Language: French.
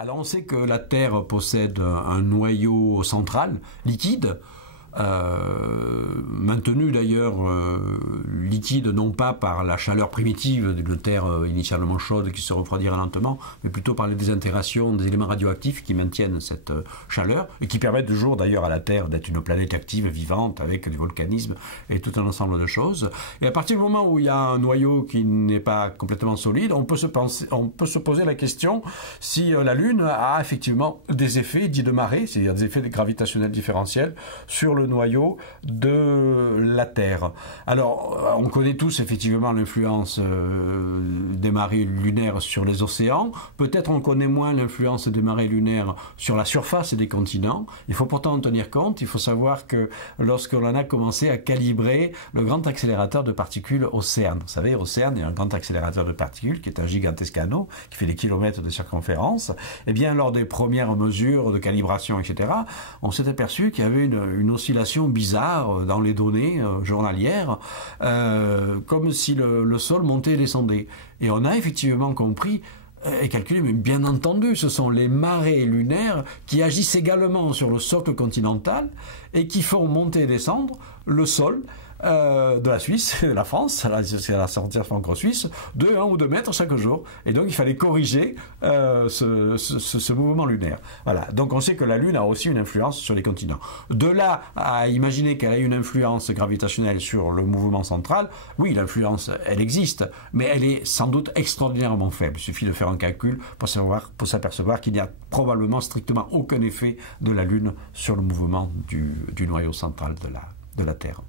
Alors on sait que la Terre possède un noyau central, liquide, maintenu d'ailleurs liquide non pas par la chaleur primitive de terre initialement chaude qui se refroidira lentement, mais plutôt par les désintégrations des éléments radioactifs qui maintiennent cette chaleur et qui permettent toujours d'ailleurs à la Terre d'être une planète active, vivante, avec du volcanisme et tout un ensemble de choses. Et à partir du moment où il y a un noyau qui n'est pas complètement solide, on peut se poser la question si la Lune a effectivement des effets dits de marée, c'est-à-dire des effets gravitationnels différentiels sur le noyau de la Terre. Alors, on connaît tous effectivement l'influence des marées lunaires sur les océans. Peut-être on connaît moins l'influence des marées lunaires sur la surface des continents. Il faut pourtant en tenir compte. Il faut savoir que lorsque l'on a commencé à calibrer le grand accélérateur de particules au CERN, vous savez, au CERN, il y a un grand accélérateur de particules qui est un gigantesque anneau qui fait des kilomètres de circonférence. Eh bien, lors des premières mesures de calibration, etc., on s'est aperçu qu'il y avait une oscillation bizarre dans les données journalières, comme si le sol montait et descendait. Et on a effectivement compris et calculé, mais bien entendu, ce sont les marées lunaires qui agissent également sur le socle continental et qui font monter et descendre le sol de la Suisse, de la France, c'est la frontière franco-suisse, de 1 ou 2 mètres chaque jour. Et donc il fallait corriger ce mouvement lunaire. Voilà. Donc on sait que la Lune a aussi une influence sur les continents. De là à imaginer qu'elle a une influence gravitationnelle sur le mouvement central, oui, l'influence, elle existe, mais elle est sans doute extraordinairement faible. Il suffit de faire un calcul pour s'apercevoir qu'il n'y a probablement strictement aucun effet de la Lune sur le mouvement du noyau central de la Terre.